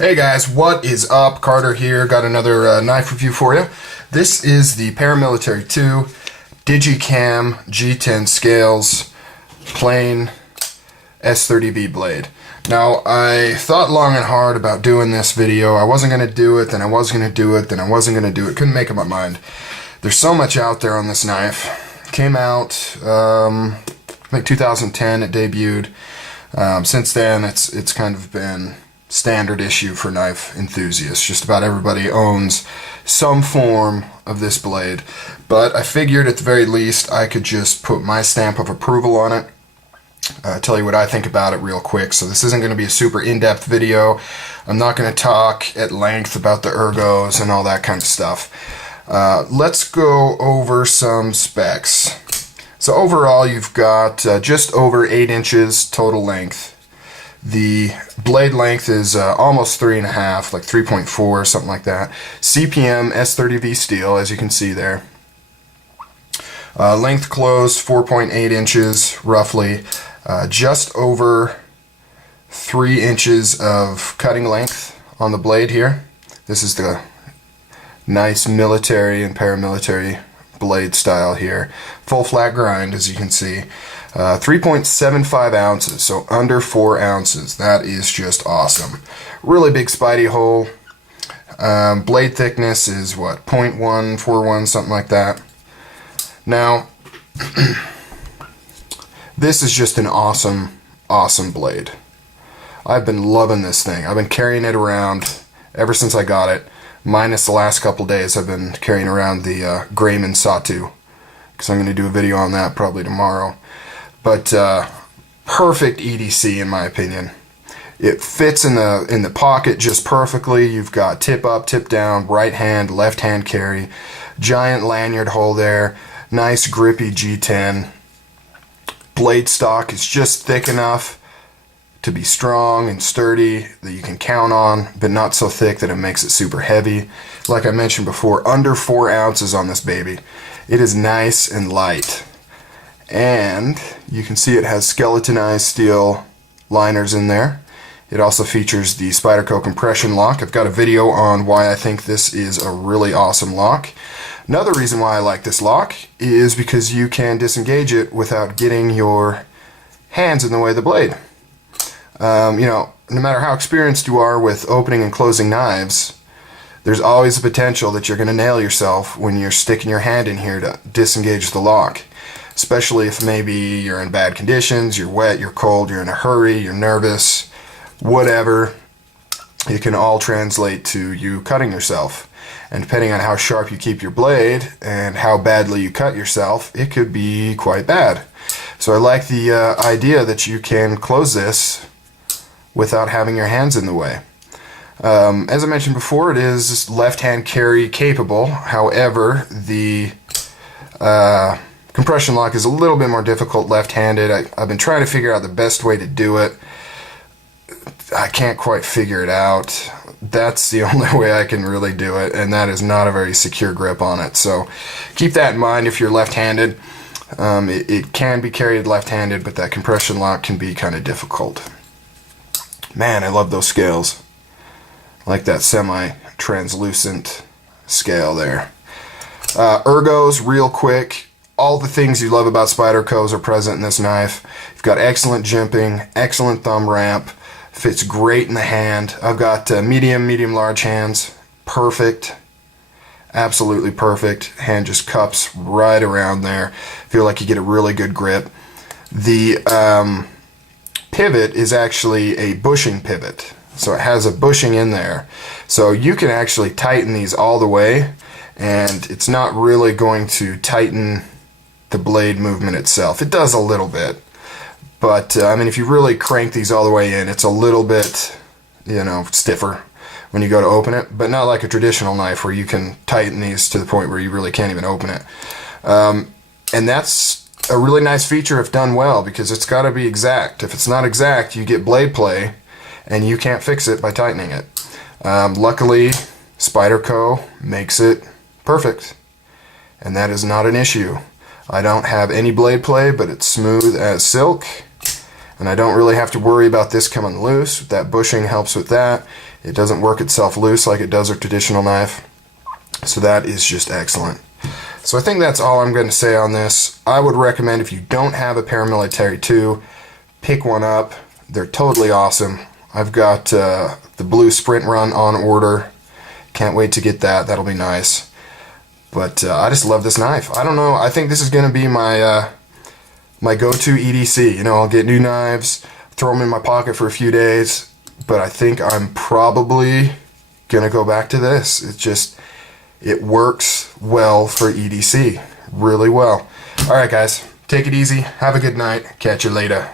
Hey guys, what is up? Carter here. Got another knife review for you. This is the Paramilitary 2 Digicam G10 scales plain S30V blade. Now, I thought long and hard about doing this video. I wasn't going to do it, then I was going to do it, then I wasn't going to do it. Couldn't make up my mind. There's so much out there on this knife. Came out, like 2010, it debuted. Since then, it's kind of been standard issue for knife enthusiasts. Just about everybody owns some form of this blade. But I figured at the very least I could just put my stamp of approval on it. Tell you what I think about it real quick. So this isn't going to be a super in-depth video. I'm not going to talk at length about the ergos and all that kind of stuff. Let's go over some specs. So overall you've got just over 8 inches total length. The blade length is almost 3.5, like 3.4, something like that. CPM S30V steel, as you can see there. Length close 4.8 inches, roughly. Just over 3 inches of cutting length on the blade here. This is the nice military and paramilitary blade style here. Full flat grind, as you can see. 3.75 ounces, so under 4 ounces. That is just awesome. Really big Spidey hole. Blade thickness is what, 0.141, something like that. Now, this is just an awesome blade. I've been loving this thing. I've been carrying it around ever since I got it. Minus the last couple days, I've been carrying around the Grayman Sawtooth, because I'm going to do a video on that probably tomorrow. But perfect EDC in my opinion. It fits in the pocket just perfectly. You've got tip up, tip down, right hand, left hand carry, giant lanyard hole there, nice grippy G10. Blade stock is just thick enough to be strong and sturdy that you can count on, but not so thick that it makes it super heavy. Like I mentioned before, under 4 ounces on this baby. It is nice and light. And you can see it has skeletonized steel liners in there. It also features the Spyderco compression lock. I've got a video on why I think this is a really awesome lock. Another reason why I like this lock is because you can disengage it without getting your hands in the way of the blade. You know, no matter how experienced you are with opening and closing knives, there's always a potential that you're going to nail yourself when you're sticking your hand in here to disengage the lock. Especially if maybe you're in bad conditions, you're wet, you're cold, you're in a hurry, you're nervous, whatever. It can all translate to you cutting yourself. And depending on how sharp you keep your blade and how badly you cut yourself, it could be quite bad. So I like the idea that you can close this without having your hands in the way. As I mentioned before, it is left-hand carry capable. However, the compression lock is a little bit more difficult left-handed. I've been trying to figure out the best way to do it. I can't quite figure it out. That's the only way I can really do it, and that is not a very secure grip on it. So keep that in mind if you're left-handed. It can be carried left-handed, but that compression lock can be kind of difficult. Man, I love those scales. I like that semi-translucent scale there. Ergos, real quick. All the things you love about Spydercos are present in this knife. You've got excellent jimping, excellent thumb ramp, fits great in the hand. I've got medium, large hands. Perfect. Absolutely perfect. Hand just cups right around there. Feel like you get a really good grip. The pivot is actually a bushing pivot. So it has a bushing in there. So you can actually tighten these all the way, and it's not really going to tighten the blade movement itself. It does a little bit, but I mean, if you really crank these all the way in, it's a little bit, you know, stiffer when you go to open it, but not like a traditional knife where you can tighten these to the point where you really can't even open it. And that's a really nice feature if done well, because it's got to be exact. If it's not exact, you get blade play, and you can't fix it by tightening it. Luckily, Spyderco makes it perfect, and that is not an issue. I don't have any blade play, but it's smooth as silk. and I don't really have to worry about this coming loose. That bushing helps with that. It doesn't work itself loose like it does a traditional knife. So that is just excellent. So I think that's all I'm going to say on this. I would recommend, if you don't have a Paramilitary 2, pick one up. They're totally awesome. I've got the blue Sprint Run on order. Can't wait to get that. That'll be nice. But I just love this knife. I don't know. I think this is going to be my my go-to EDC. You know, I'll get new knives, throw them in my pocket for a few days. But I think I'm probably going to go back to this. It works well for EDC. Really well. Alright guys, take it easy. Have a good night. Catch you later.